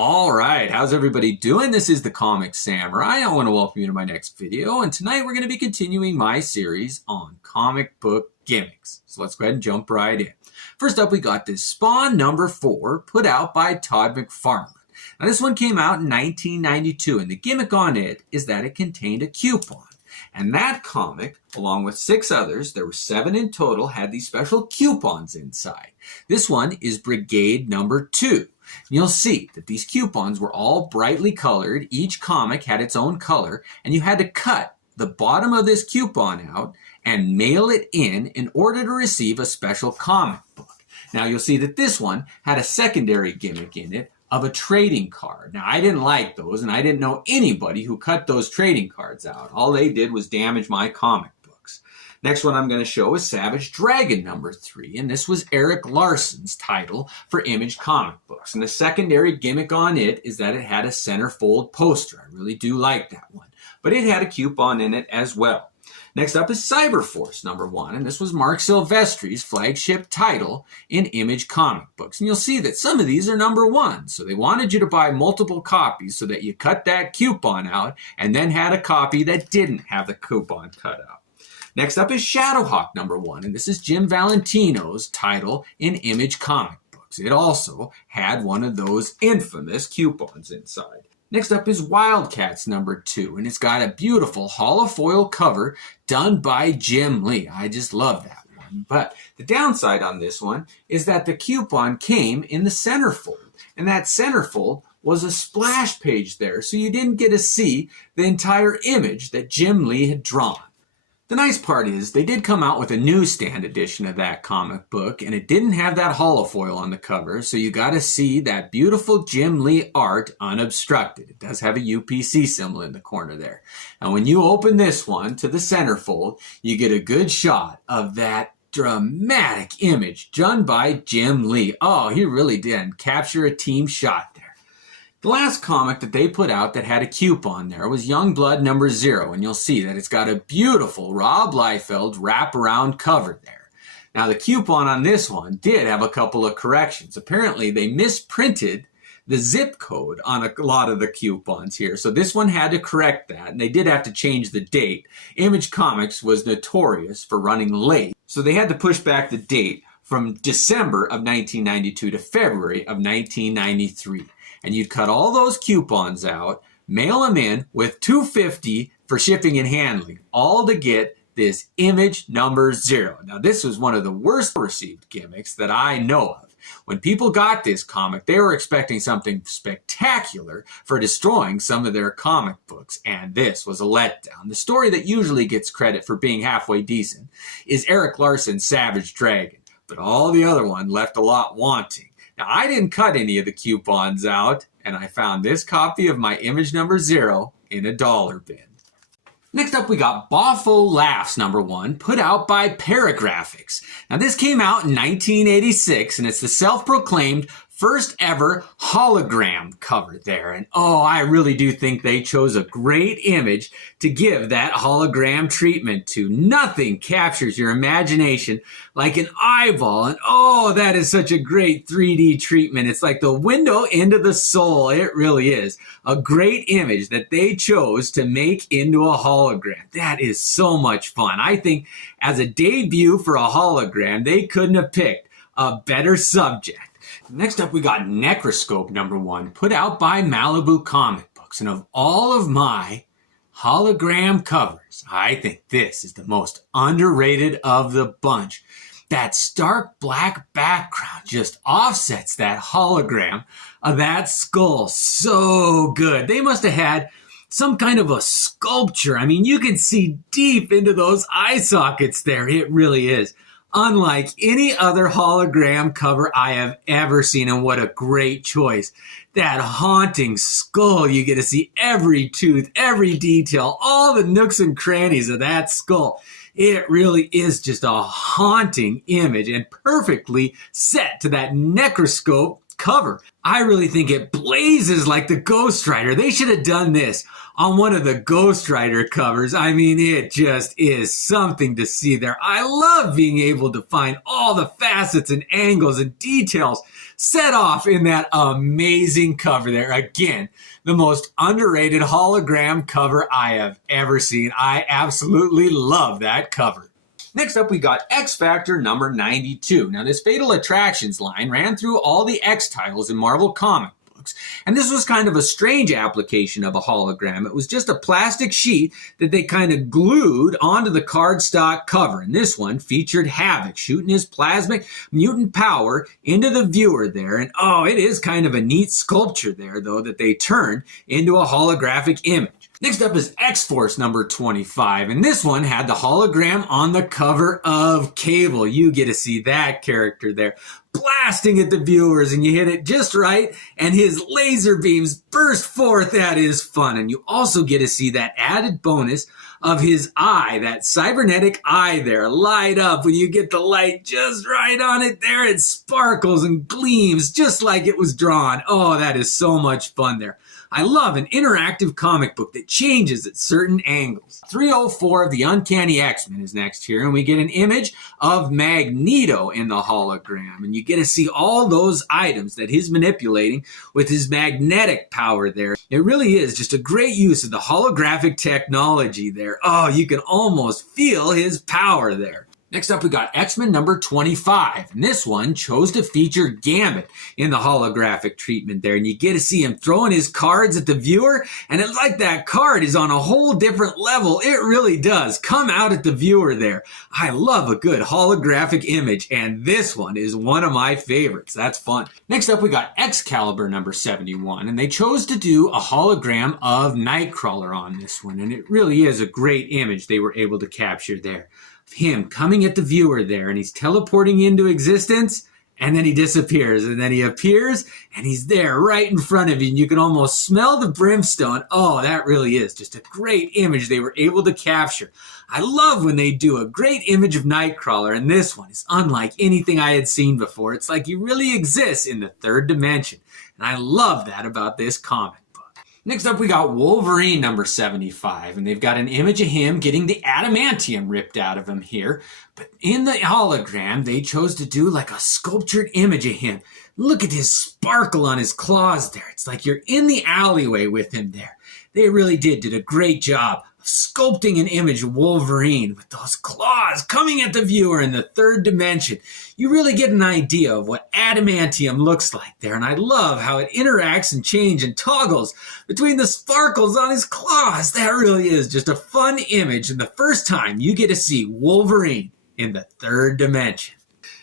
All right, how's everybody doing? This is the Comic Samurai. I want to welcome you to my next video, and tonight we're going to be continuing my series on comic book gimmicks. So let's go ahead and jump right in. First up, we got this Spawn number 4, put out by Todd McFarlane. Now this one came out in 1992, and the gimmick on it is that it contained a coupon. And that comic, along with 6 others, there were 7 in total, had these special coupons inside. This one is Brigade number 2. You'll see that these coupons were all brightly colored. Each comic had its own color, and you had to cut the bottom of this coupon out and mail it in order to receive a special comic book. Now you'll see that this one had a secondary gimmick in it of a trading card. Now I didn't like those, and I didn't know anybody who cut those trading cards out. All they did was damage my comic books. Next one I'm going to show is Savage Dragon number 3, and this was Erik Larsen's title for Image comic books. And the secondary gimmick on it is that it had a centerfold poster. I really do like that one. But it had a coupon in it as well. Next up is Cyberforce number 1, and this was Mark Silvestri's flagship title in Image comic books. And you'll see that some of these are number 1, so they wanted you to buy multiple copies so that you cut that coupon out and then had a copy that didn't have the coupon cut out. Next up is Shadowhawk number 1, and this is Jim Valentino's title in Image comic books. It also had one of those infamous coupons inside. Next up is Wildcats number 2, and it's got a beautiful holofoil cover done by Jim Lee. I just love that one. But the downside on this one is that the coupon came in the centerfold, and that centerfold was a splash page there, so you didn't get to see the entire image that Jim Lee had drawn. The nice part is they did come out with a newsstand edition of that comic book, and it didn't have that holofoil on the cover, so you got to see that beautiful Jim Lee art unobstructed. It does have a UPC symbol in the corner there. And when you open this one to the centerfold, you get a good shot of that dramatic image done by Jim Lee. Oh, he really did capture a team shot there. The last comic that they put out that had a coupon there was Youngblood number 0, and you'll see that it's got a beautiful Rob Liefeld wraparound cover there. Now the coupon on this one did have a couple of corrections. Apparently they misprinted the zip code on a lot of the coupons here, so this one had to correct that, and they did have to change the date. Image Comics was notorious for running late, so they had to push back the date from December of 1992 to February of 1993. And you'd cut all those coupons out, mail them in with $2.50 for shipping and handling, all to get this Image number 0. Now, this was one of the worst received gimmicks that I know of. When people got this comic, they were expecting something spectacular for destroying some of their comic books, and this was a letdown. The story that usually gets credit for being halfway decent is Erik Larsen's Savage Dragon, but all the other one left a lot wanting. Now, I didn't cut any of the coupons out, and I found this copy of my Image number 0 in a dollar bin. Next up, we got Boffo Laughs number 1, put out by Paragraphics. Now, this came out in 1986, and it's the self-proclaimed first ever hologram cover there. And oh, I really do think they chose a great image to give that hologram treatment to. Nothing captures your imagination like an eyeball. And oh, that is such a great 3D treatment. It's like the window into the soul. It really is a great image that they chose to make into a hologram. That is so much fun. I think as a debut for a hologram, they couldn't have picked a better subject. Next up, we got Necroscope number 1, put out by Malibu Comic Books. And of all of my hologram covers, I think this is the most underrated of the bunch. That stark black background just offsets that hologram of that skull so good. They must have had some kind of a sculpture. I mean, you can see deep into those eye sockets there. It really is unlike any other hologram cover I have ever seen, and what a great choice. That haunting skull, you get to see every tooth, every detail, all the nooks and crannies of that skull. It really is just a haunting image and perfectly set to that Necroscope cover. I really think it blazes like the Ghost Rider. They should have done this on one of the Ghost Rider covers. I mean, it just is something to see there. I love being able to find all the facets and angles and details set off in that amazing cover there. Again, the most underrated hologram cover I have ever seen. I absolutely love that cover. Next up, we got X Factor number 92. Now, this Fatal Attractions line ran through all the X titles in Marvel comic books, and this was kind of a strange application of a hologram. It was just a plastic sheet that they kind of glued onto the cardstock cover, and this one featured Havoc shooting his plasmic mutant power into the viewer there, and oh, it is kind of a neat sculpture there, though, that they turned into a holographic image. Next up is X-Force number 25, and this one had the hologram on the cover of Cable. You get to see that character there blasting at the viewers, and you hit it just right, and his laser beams burst forth. That is fun, and you also get to see that added bonus of his eye, that cybernetic eye there, light up when you get the light just right on it there. It sparkles and gleams just like it was drawn. Oh, that is so much fun there. I love an interactive comic book that changes at certain angles. 304 of the Uncanny X-Men is next here, and we get an image of Magneto in the hologram, and you get to see all those items that he's manipulating with his magnetic power there. It really is just a great use of the holographic technology there. Oh, you can almost feel his power there. Next up, we got X-Men number 25, and this one chose to feature Gambit in the holographic treatment there, and you get to see him throwing his cards at the viewer, and it's like that card is on a whole different level. It really does come out at the viewer there. I love a good holographic image, and this one is one of my favorites. That's fun. Next up, we got Excalibur number 71, and they chose to do a hologram of Nightcrawler on this one, and it really is a great image they were able to capture there. Him coming at the viewer there, and he's teleporting into existence, and then he disappears, and then he appears, and he's there right in front of you, and you can almost smell the brimstone. Oh, that really is just a great image they were able to capture. I love when they do a great image of Nightcrawler, and this one is unlike anything I had seen before. It's like he really exists in the third dimension, and I love that about this comic. Next up, we got Wolverine number 75, and they've got an image of him getting the adamantium ripped out of him here. But in the hologram, they chose to do like a sculptured image of him. Look at his sparkle on his claws there. It's like you're in the alleyway with him there. They really did a great job of sculpting an image of Wolverine with those claws coming at the viewer in the third dimension. You really get an idea of what adamantium looks like there, and I love how it interacts and changes and toggles between the sparkles on his claws. That really is just a fun image, and the first time you get to see Wolverine in the third dimension.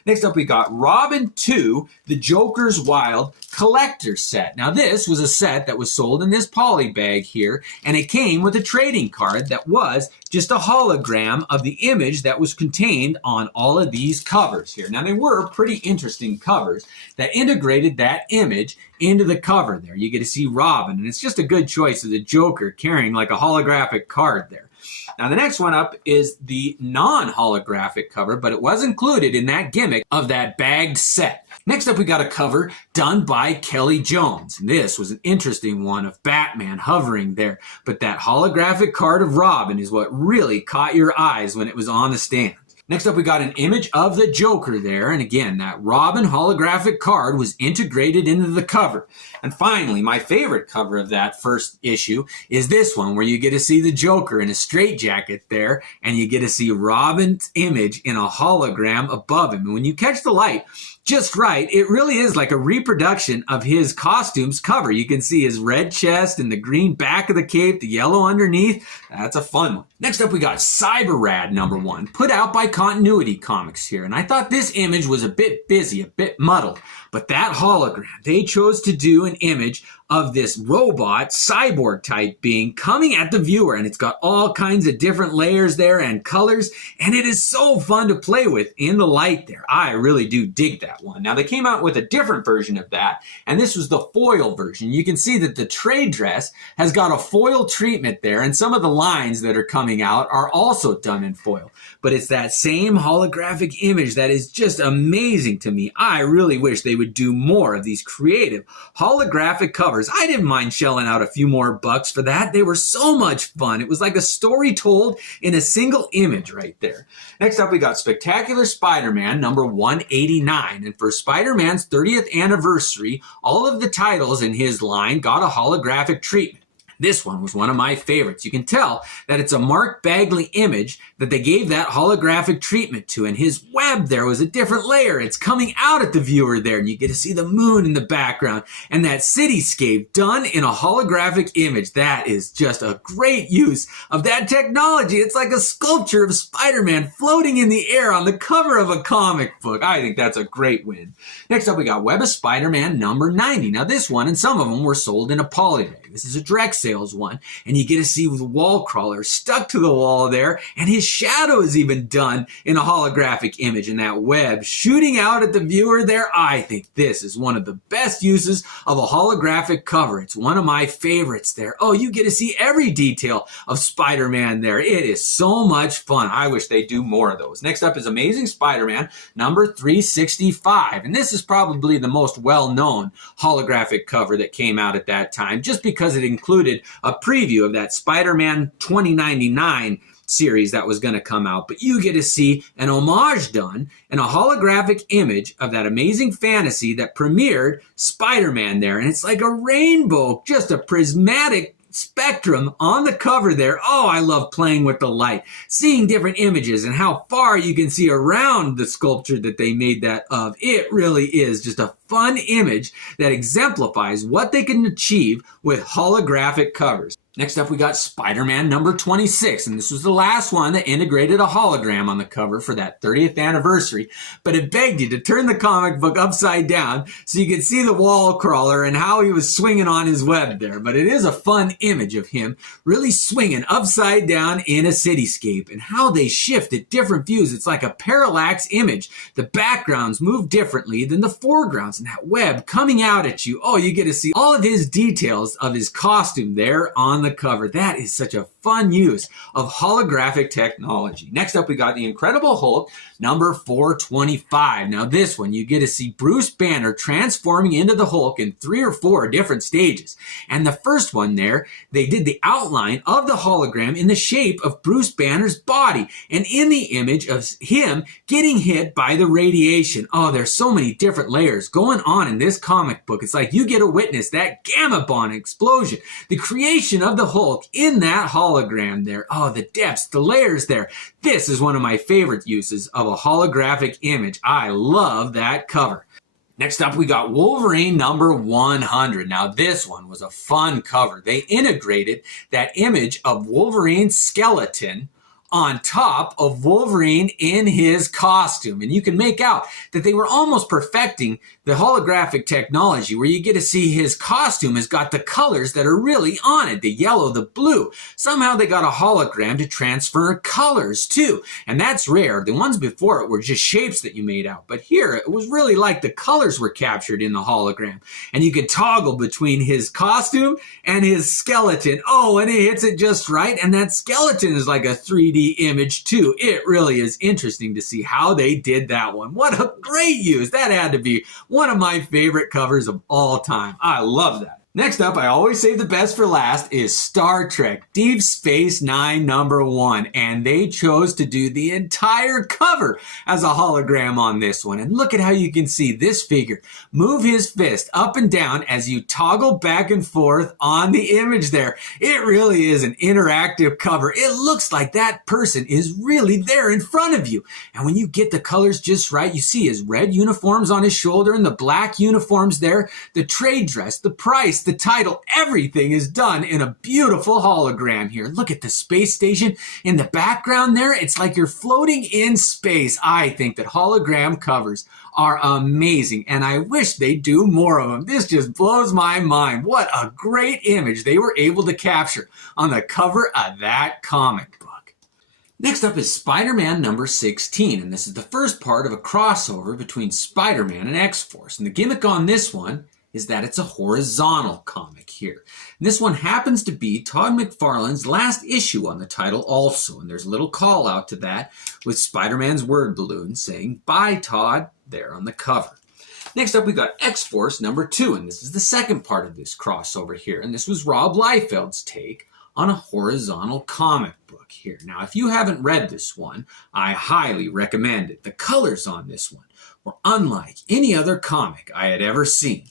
Next up, we got Robin 2, the Joker's Wild Collector Set. Now, this was a set that was sold in this poly bag here, and it came with a trading card that was just a hologram of the image that was contained on all of these covers here. Now, they were pretty interesting covers that integrated that image into the cover there. You get to see Robin, and it's just a good choice of the Joker carrying like a holographic card there. Now, the next one up is the non-holographic cover, but it was included in that gimmick of that bagged set. Next up, we got a cover done by Kelly Jones. And this was an interesting one of Batman hovering there, but that holographic card of Robin is what really caught your eyes when it was on the stand. Next up, we got an image of the Joker there, and again, that Robin holographic card was integrated into the cover. And finally, my favorite cover of that first issue is this one, where you get to see the Joker in a straitjacket there, and you get to see Robin's image in a hologram above him. And when you catch the light just right, it really is like a reproduction of his costume's cover. You can see his red chest and the green back of the cape, the yellow underneath. That's a fun one. Next up, we got Cyber-Rad number 1, put out by Continuity Comics here. And I thought this image was a bit busy, a bit muddled. But that hologram, they chose to do an image of this robot, cyborg type being coming at the viewer. And it's got all kinds of different layers there and colors. And it is so fun to play with in the light there. I really do dig that one. Now, they came out with a different version of that. And this was the foil version. You can see that the trade dress has got a foil treatment there. And some of the lines that are coming out are also done in foil. But it's that same holographic image that is just amazing to me. I really wish they would would do more of these creative holographic covers. I didn't mind shelling out a few more bucks for that. They were so much fun. It was like a story told in a single image right there. Next up, we got Spectacular Spider-Man number 189. And for Spider-Man's 30th anniversary, all of the titles in his line got a holographic treatment. This one was one of my favorites. You can tell that it's a Mark Bagley image that they gave that holographic treatment to, and his web there was a different layer. It's coming out at the viewer there, and you get to see the moon in the background, and that cityscape done in a holographic image. That is just a great use of that technology. It's like a sculpture of Spider-Man floating in the air on the cover of a comic book. I think that's a great win. Next up, we got Web of Spider-Man number 90. Now this one, and some of them were sold in a polybag. This is a direct sales one, and you get to see the wall crawler stuck to the wall there, and his shadow is even done in a holographic image, and that web shooting out at the viewer there. I think this is one of the best uses of a holographic cover. It's one of my favorites there. Oh, you get to see every detail of Spider-Man there. It is so much fun. I wish they do more of those. Next up is Amazing Spider-Man number 365, and this is probably the most well-known holographic cover that came out at that time, just because it included a preview of that Spider-Man 2099 series that was going to come out. But you get to see an homage done in a holographic image of that Amazing Fantasy that premiered Spider-Man there. And it's like a rainbow, just a prismatic spectrum on the cover there. Oh, I love playing with the light, seeing different images and how far you can see around the sculpture that they made that of. It really is just a fun image that exemplifies what they can achieve with holographic covers. Next up, we got Spider-Man number 26, and this was the last one that integrated a hologram on the cover for that 30th anniversary, but it begged you to turn the comic book upside down so you could see the wall crawler and how he was swinging on his web there. But it is a fun image of him really swinging upside down in a cityscape, and how they shift at different views. It's like a parallax image. The backgrounds move differently than the foregrounds, and that web coming out at you. Oh, you get to see all of his details of his costume there on the cover. That is such a fun use of holographic technology. Next up, we got the Incredible Hulk number 425. Now this one, you get to see Bruce Banner transforming into the Hulk in 3 or 4 different stages. And the first one there, they did the outline of the hologram in the shape of Bruce Banner's body and in the image of him getting hit by the radiation. Oh, there's so many different layers going on in this comic book. It's like you get to witness that gamma bond explosion, the creation of the Hulk in that hologram there. Oh, the depths, the layers there. This is one of my favorite uses of a holographic image. I love that cover. Next up, we got Wolverine number 100. Now, this one was a fun cover. They integrated that image of Wolverine's skeleton on top of Wolverine in his costume. And you can make out that they were almost perfecting the holographic technology, where you get to see his costume has got the colors that are really on it, the yellow, the blue. Somehow they got a hologram to transfer colors too. And that's rare. The ones before it were just shapes that you made out. But here it was really like the colors were captured in the hologram. And you could toggle between his costume and his skeleton. Oh, and it hits it just right. And that skeleton is like a 3D image too. It really is interesting to see how they did that one. What a great use. That had to be one of my favorite covers of all time. I love that. Next up, I always save the best for last, is Star Trek Deep Space Nine number 1. And they chose to do the entire cover as a hologram on this one. And look at how you can see this figure move his fist up and down as you toggle back and forth on the image there. It really is an interactive cover. It looks like that person is really there in front of you. And when you get the colors just right, you see his red uniforms on his shoulder and the black uniforms there, the trade dress, the price, the title, everything is done in a beautiful hologram here. Look at the space station in the background there. It's like you're floating in space. I think that hologram covers are amazing, and I wish they'd do more of them. This just blows my mind. What a great image they were able to capture on the cover of that comic book. Next up is Spider-Man number 16, and this is the first part of a crossover between Spider-Man and X-Force. And the gimmick on this one is that it's a horizontal comic here. And this one happens to be Todd McFarlane's last issue on the title also. And there's a little call out to that with Spider-Man's word balloon saying, "Bye, Todd," there on the cover. Next up, we got X-Force number 2, and this is the second part of this crossover here, and this was Rob Liefeld's take on a horizontal comic book here. Now, if you haven't read this one, I highly recommend it. The colors on this one were unlike any other comic I had ever seen.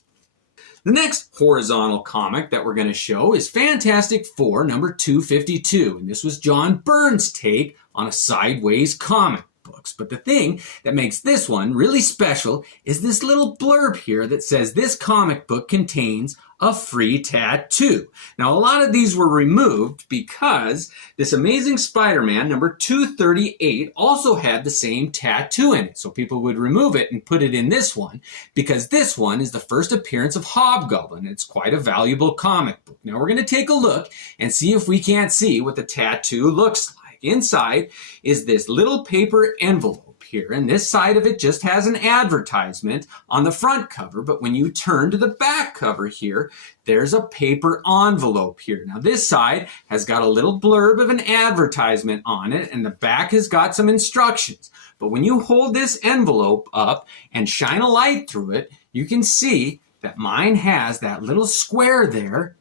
The next horizontal comic that we're going to show is Fantastic Four number 252, and this was John Byrne's take on a sideways comic books. But the thing that makes this one really special is this little blurb here that says this comic book contains a free tattoo. Now, a lot of these were removed because this Amazing Spider-Man number 238 also had the same tattoo in it. So people would remove it and put it in this one because this one is the first appearance of Hobgoblin. It's quite a valuable comic book. Now, we're going to take a look and see if we can't see what the tattoo looks like. Inside is this little paper envelope here, and this side of it just has an advertisement on the front cover, but when you turn to the back cover here, there's a paper envelope here. Now this side has got a little blurb of an advertisement on it, and the back has got some instructions. But when you hold this envelope up and shine a light through it, you can see that mine has that little square there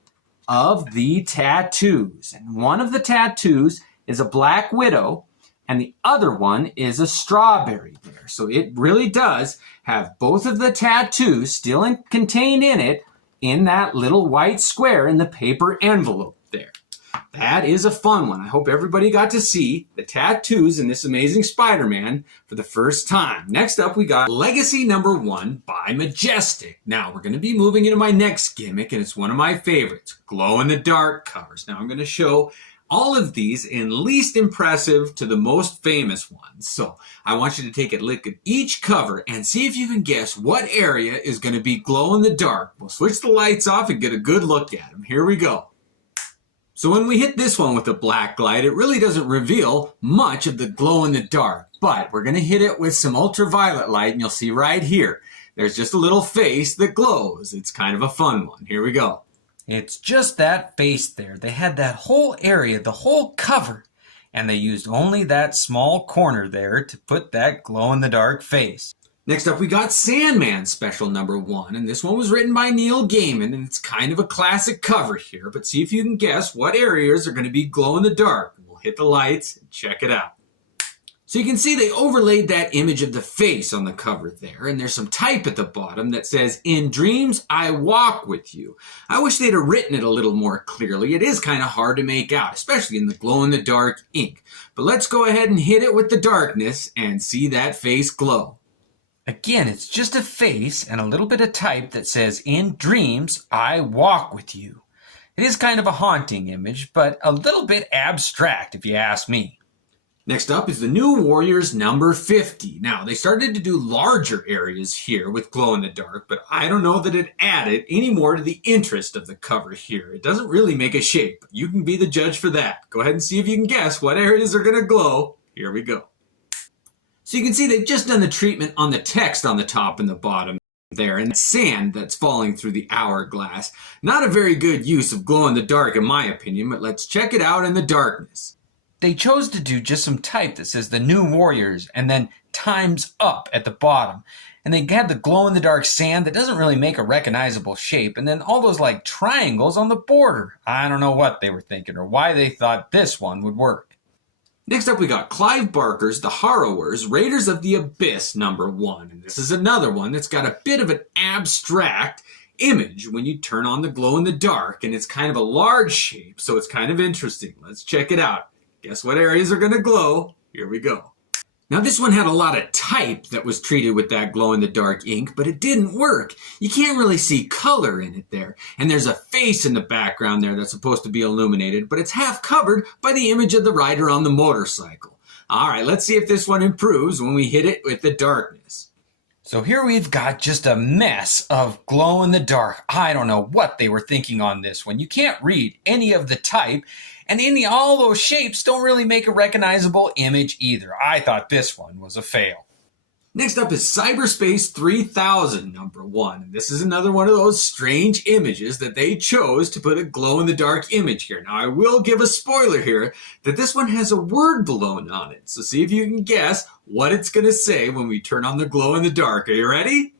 of the tattoos. And one of the tattoos is a Black Widow, and the other one is a strawberry there. So it really does have both of the tattoos still contained in it in that little white square in the paper envelope there. That is a fun one. I hope everybody got to see the tattoos in this Amazing Spider-Man for the first time. Next up, we got Legacy number 1 by Majestic. Now, we're going to be moving into my next gimmick, and it's one of my favorites, glow-in-the-dark covers. Now, I'm going to show all of these in least impressive to the most famous ones. So I want you to take a look at each cover and see if you can guess what area is going to be glow in the dark. We'll switch the lights off and get a good look at them. Here we go. So when we hit this one with the black light, it really doesn't reveal much of the glow in the dark, but we're going to hit it with some ultraviolet light, and you'll see right here, there's just a little face that glows. It's kind of a fun one. Here we go. It's just that face there. They had that whole area, the whole cover, and they used only that small corner there to put that glow-in-the-dark face. Next up, we got Sandman Special number 1, and this one was written by Neil Gaiman, and it's kind of a classic cover here, but see if you can guess what areas are going to be glow-in-the-dark. We'll hit the lights and check it out. So you can see they overlaid that image of the face on the cover there, and there's some type at the bottom that says, "In dreams, I walk with you." I wish they'd have written it a little more clearly. It is kind of hard to make out, especially in the glow-in-the-dark ink. But let's go ahead and hit it with the darkness and see that face glow. Again, it's just a face and a little bit of type that says, "In dreams, I walk with you." It is kind of a haunting image, but a little bit abstract if you ask me. Next up is the New Warriors number 50. Now, they started to do larger areas here with glow-in-the-dark, but I don't know that it added any more to the interest of the cover here. It doesn't really make a shape. You can be the judge for that. Go ahead and see if you can guess what areas are going to glow. Here we go. So you can see they've just done the treatment on the text on the top and the bottom there, and sand that's falling through the hourglass. Not a very good use of glow-in-the-dark in my opinion, but let's check it out in the darkness. They chose to do just some type that says the New Warriors and then times up at the bottom. And they had the glow-in-the-dark sand that doesn't really make a recognizable shape. And then all those like triangles on the border. I don't know what they were thinking or why they thought this one would work. Next up, we got Clive Barker's The Horrors, Raiders of the Abyss number 1. And this is another one that's got a bit of an abstract image when you turn on the glow-in-the-dark. And it's kind of a large shape, so it's kind of interesting. Let's check it out. Guess what areas are going to glow? Here we go. Now this one had a lot of type that was treated with that glow-in-the-dark ink, but it didn't work. You can't really see color in it there. And there's a face in the background there that's supposed to be illuminated, but it's half covered by the image of the rider on the motorcycle. All right, let's see if this one improves when we hit it with the darkness. So here we've got just a mess of glow-in-the-dark. I don't know what they were thinking on this one. You can't read any of the type. And all those shapes don't really make a recognizable image either. I thought this one was a fail. Next up is Cyberspace 3000 number 1. And this is another one of those strange images that they chose to put a glow-in-the-dark image here. Now I will give a spoiler here that this one has a word blown on it. So see if you can guess what it's going to say when we turn on the glow-in-the-dark. Are you ready?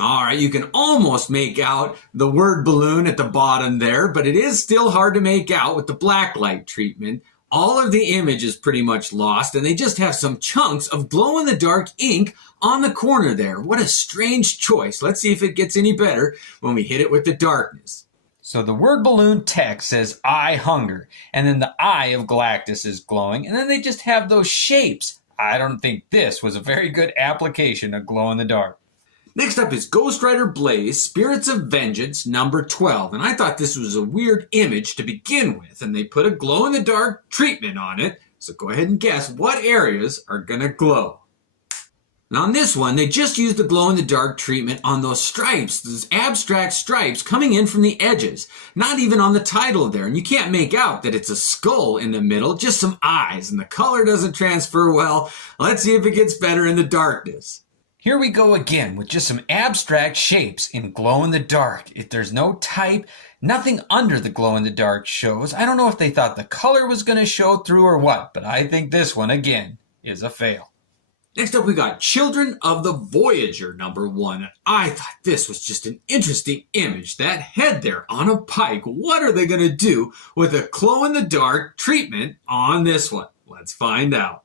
All right, you can almost make out the word balloon at the bottom there, but it is still hard to make out with the black light treatment. All of the image is pretty much lost, and they just have some chunks of glow-in-the-dark ink on the corner there. What a strange choice. Let's see if it gets any better when we hit it with the darkness. So the word balloon text says I hunger, and then the eye of Galactus is glowing, and then they just have those shapes. I don't think this was a very good application of glow-in-the-dark. Next up is Ghost Rider Blaze, Spirits of Vengeance, number 12. And I thought this was a weird image to begin with, and they put a glow-in-the-dark treatment on it. So go ahead and guess what areas are going to glow. Now on this one, they just used the glow-in-the-dark treatment on those stripes, those abstract stripes coming in from the edges. Not even on the title there, and you can't make out that it's a skull in the middle, just some eyes, and the color doesn't transfer well. Let's see if it gets better in the darkness. Here we go again with just some abstract shapes in glow-in-the-dark. If there's no type, nothing under the glow-in-the-dark shows. I don't know if they thought the color was going to show through or what, but I think this one, again, is a fail. Next up, we got Children of the Voyager, number 1. I thought this was just an interesting image. That head there on a pike. What are they going to do with a glow-in-the-dark treatment on this one? Let's find out.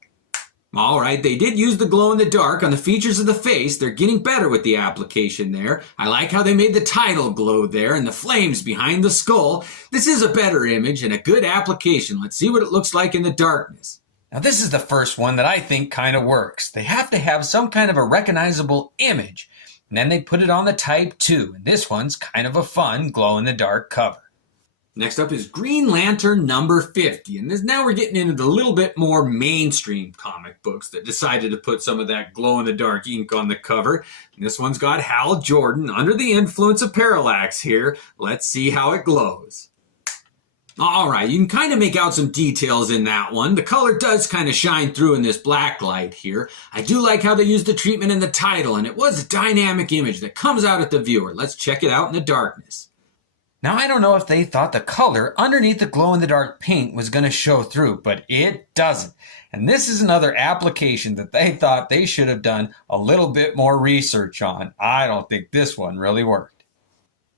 All right, they did use the glow-in-the-dark on the features of the face. They're getting better with the application there. I like how they made the title glow there and the flames behind the skull. This is a better image and a good application. Let's see what it looks like in the darkness. Now this is the first one that I think kind of works. They have to have some kind of a recognizable image, and then they put it on the type too. And this one's kind of a fun glow-in-the-dark cover. Next up is Green Lantern number 50. And now we're getting into the little bit more mainstream comic books that decided to put some of that glow-in-the-dark ink on the cover. And this one's got Hal Jordan under the influence of parallax here. Let's see how it glows. All right, you can kind of make out some details in that one. The color does kind of shine through in this black light here. I do like how they used the treatment in the title, and it was a dynamic image that comes out at the viewer. Let's check it out in the darkness. Now, I don't know if they thought the color underneath the glow-in-the-dark paint was going to show through, but it doesn't. And this is another application that they thought they should have done a little bit more research on. I don't think this one really worked.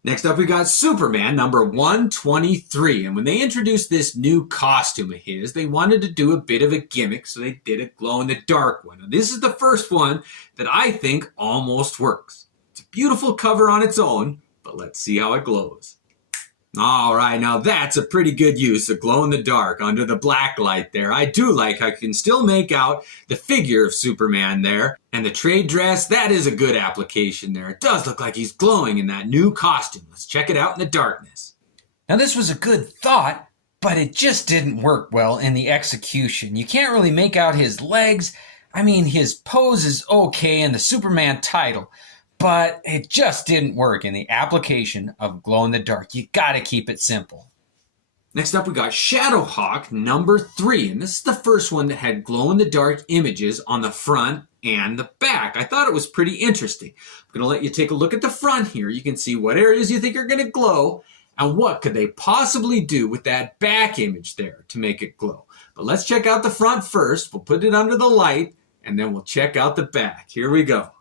Next up, we got Superman number 123. And when they introduced this new costume of his, they wanted to do a bit of a gimmick, so they did a glow-in-the-dark one. And this is the first one that I think almost works. It's a beautiful cover on its own, but let's see how it glows. All right, now that's a pretty good use of glow-in-the-dark under the black light there. I do like how you can still make out the figure of Superman there. And the trade dress, that is a good application there. It does look like he's glowing in that new costume. Let's check it out in the darkness. Now this was a good thought, but it just didn't work well in the execution. You can't really make out his legs. I mean, his pose is okay in the Superman title, but it just didn't work in the application of glow-in-the-dark. You gotta keep it simple. Next up, we got Shadowhawk number 3. And this is the first one that had glow-in-the-dark images on the front and the back. I thought it was pretty interesting. I'm going to let you take a look at the front here. You can see what areas you think are going to glow and what could they possibly do with that back image there to make it glow. But let's check out the front first. We'll put it under the light and then we'll check out the back. Here we go.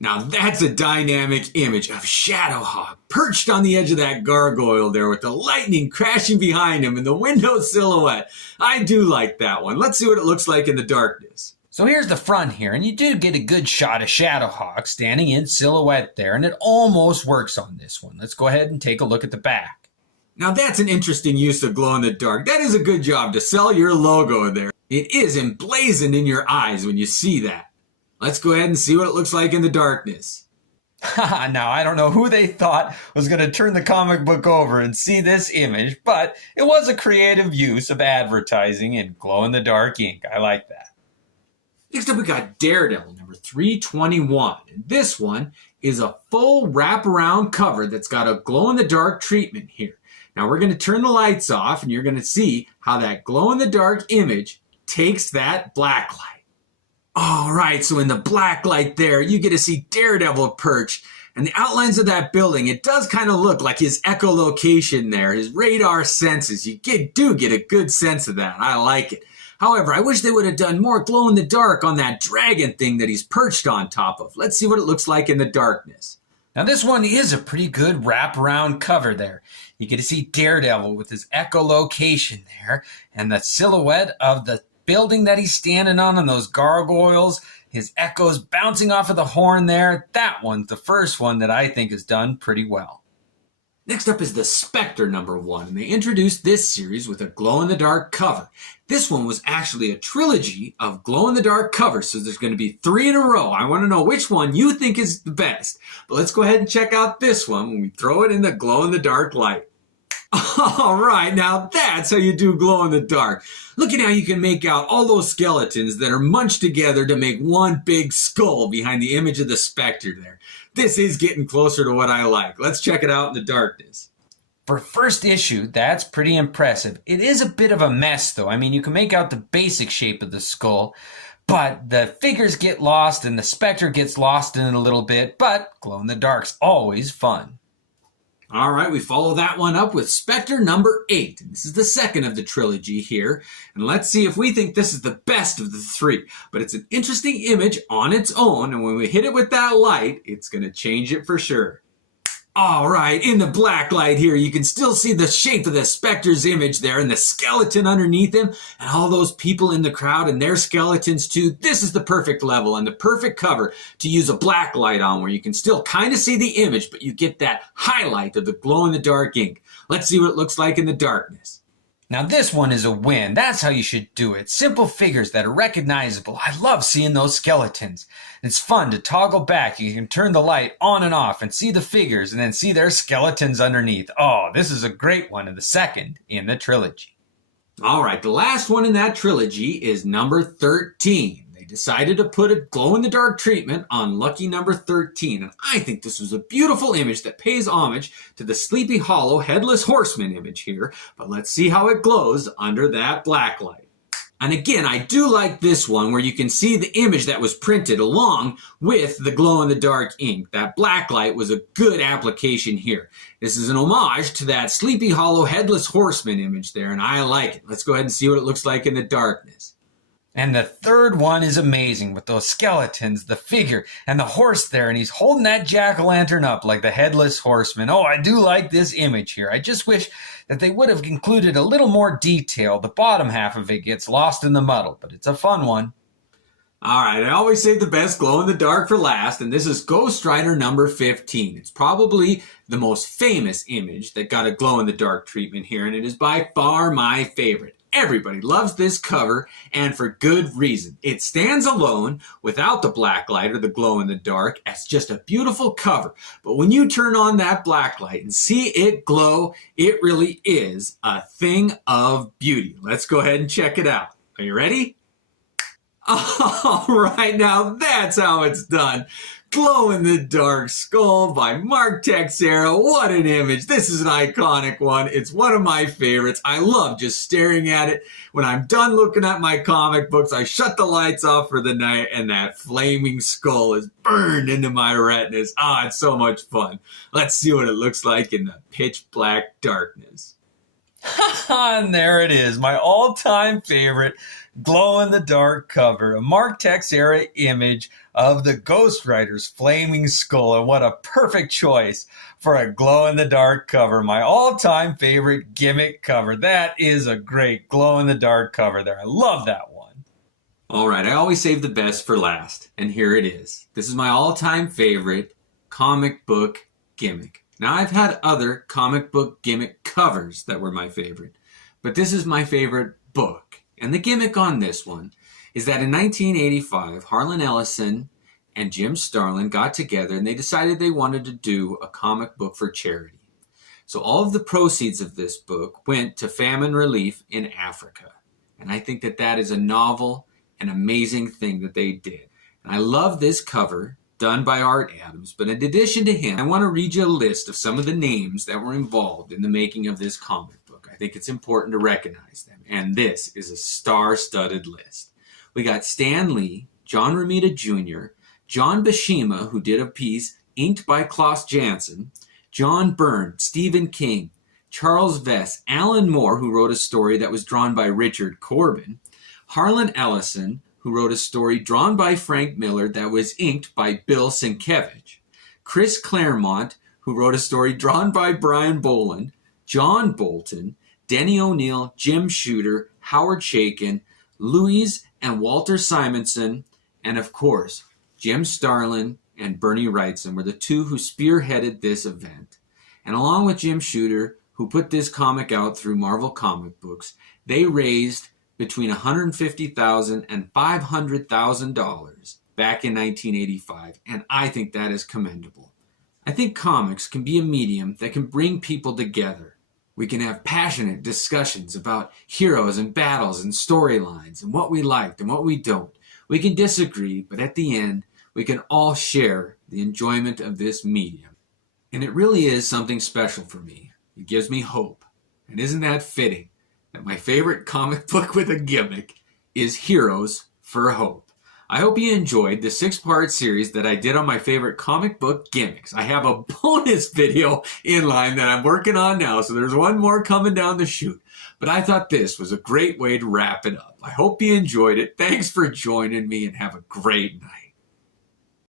Now that's a dynamic image of Shadowhawk perched on the edge of that gargoyle there with the lightning crashing behind him and the window silhouette. I do like that one. Let's see what it looks like in the darkness. So here's the front here, and you do get a good shot of Shadowhawk standing in silhouette there, and it almost works on this one. Let's go ahead and take a look at the back. Now that's an interesting use of glow-in-the-dark. That is a good job to sell your logo there. It is emblazoned in your eyes when you see that. Let's go ahead and see what it looks like in the darkness. Now, I don't know who they thought was going to turn the comic book over and see this image, but it was a creative use of advertising in glow-in-the-dark ink. I like that. Next up, we got Daredevil number 321. And this one is a full wraparound cover that's got a glow-in-the-dark treatment here. Now, we're going to turn the lights off, and you're going to see how that glow-in-the-dark image takes that black light. All right, so in the black light there, you get to see Daredevil perched. And the outlines of that building, it does kind of look like his echolocation there, his radar senses. You do get a good sense of that. I like it. However, I wish they would have done more glow-in-the-dark on that dragon thing that he's perched on top of. Let's see what it looks like in the darkness. Now this one is a pretty good wraparound cover there. You get to see Daredevil with his echolocation there, and the silhouette of the building that he's standing on and those gargoyles, his echoes bouncing off of the horn there. That one's the first one that I think is done pretty well. Next up is the Spectre #1, and they introduced this series with a glow-in-the-dark cover. This one was actually a trilogy of glow-in-the-dark covers, so there's going to be 3 in a row. I want to know which one you think is the best. But let's go ahead and check out this one when we throw it in the glow-in-the-dark light. All right, now that's how you do glow-in-the-dark. Look at how you can make out all those skeletons that are munched together to make one big skull behind the image of the Spectre there. This is getting closer to what I like. Let's check it out in the darkness. For first issue, that's pretty impressive. It is a bit of a mess, though. I mean, you can make out the basic shape of the skull, but the figures get lost and the Spectre gets lost in it a little bit, but glow-in-the-dark's always fun. All right, we follow that one up with Spectre #8. This is the second of the trilogy here. And let's see if we think this is the best of the 3. But it's an interesting image on its own, and when we hit it with that light, it's going to change it for sure. All right, in the black light here, you can still see the shape of the Spectre's image there and the skeleton underneath him and all those people in the crowd and their skeletons too. This is the perfect level and the perfect cover to use a black light on, where you can still kind of see the image, but you get that highlight of the glow-in-the-dark ink. Let's see what it looks like in the darkness. Now this one is a win. That's how you should do it. Simple figures that are recognizable. I love seeing those skeletons. It's fun to toggle back. You can turn the light on and off and see the figures and then see their skeletons underneath. Oh, this is a great one, and the second in the trilogy. All right, the last one in that trilogy is #13. Decided to put a glow-in-the-dark treatment on lucky #13, and I think this was a beautiful image that pays homage to the Sleepy Hollow Headless Horseman image here, but let's see how it glows under that black light. And again, I do like this one where you can see the image that was printed along with the glow-in-the-dark ink. That black light was a good application here. This is an homage to that Sleepy Hollow Headless Horseman image there, and I like it. Let's go ahead and see what it looks like in the darkness. And the third one is amazing with those skeletons, the figure, and the horse there, and he's holding that jack-o'-lantern up like the Headless Horseman. Oh, I do like this image here. I just wish that they would have included a little more detail. The bottom half of it gets lost in the muddle, but it's a fun one. All right, I always save the best glow-in-the-dark for last, and this is Ghost Rider #15. It's probably the most famous image that got a glow-in-the-dark treatment here, and it is by far my favorite. Everybody loves this cover, and for good reason. It stands alone without the black light or the glow in the dark as just a beautiful cover. But when you turn on that black light and see it glow, it really is a thing of beauty. Let's go ahead and check it out. Are you ready? All right, now that's how it's done. Glow-in-the-dark skull by Mark Texeira. What an image. This is an iconic one. It's one of my favorites. I love just staring at it. When I'm done looking at my comic books, I shut the lights off for the night and that flaming skull is burned into my retinas. Ah, it's so much fun. Let's see what it looks like in the pitch black darkness. And there it is, my all-time favorite glow-in-the-dark cover, a Mark Texeira image of the Ghost Rider's flaming skull, and what a perfect choice for a glow-in-the-dark cover. My all-time favorite gimmick cover. That is a great glow-in-the-dark cover there. I love that one. All right, I always save the best for last, and here it is. This is my all-time favorite comic book gimmick. Now, I've had other comic book gimmick covers that were my favorite, but this is my favorite book. And the gimmick on this one is that in 1985, Harlan Ellison and Jim Starlin got together and they decided they wanted to do a comic book for charity. So all of the proceeds of this book went to famine relief in Africa. And I think that that is a novel and amazing thing that they did. And I love this cover done by Art Adams. But in addition to him, I want to read you a list of some of the names that were involved in the making of this comic book. I think it's important to recognize them. And this is a star-studded list. We got Stan Lee, John Romita Jr., John Buscema, who did a piece inked by Klaus Janson, John Byrne, Stephen King, Charles Vess, Alan Moore, who wrote a story that was drawn by Richard Corbin, Harlan Ellison, who wrote a story drawn by Frank Miller that was inked by Bill Sienkiewicz. Chris Claremont, who wrote a story drawn by Brian Boland. John Bolton, Denny O'Neil, Jim Shooter, Howard Chaykin, Louise and Walter Simonson, and of course, Jim Starlin and Bernie Wrightson were the two who spearheaded this event. And along with Jim Shooter, who put this comic out through Marvel Comic Books, they raised between $150,000 and $500,000 back in 1985, and I think that is commendable. I think comics can be a medium that can bring people together. We can have passionate discussions about heroes and battles and storylines and what we liked and what we don't. We can disagree, but at the end, we can all share the enjoyment of this medium. And it really is something special for me. It gives me hope. And isn't that fitting that my favorite comic book with a gimmick is Heroes for Hope? I hope you enjoyed the 6-part series that I did on my favorite comic book gimmicks. I have a bonus video in line that I'm working on now, so there's one more coming down the chute. But I thought this was a great way to wrap it up. I hope you enjoyed it. Thanks for joining me and have a great night.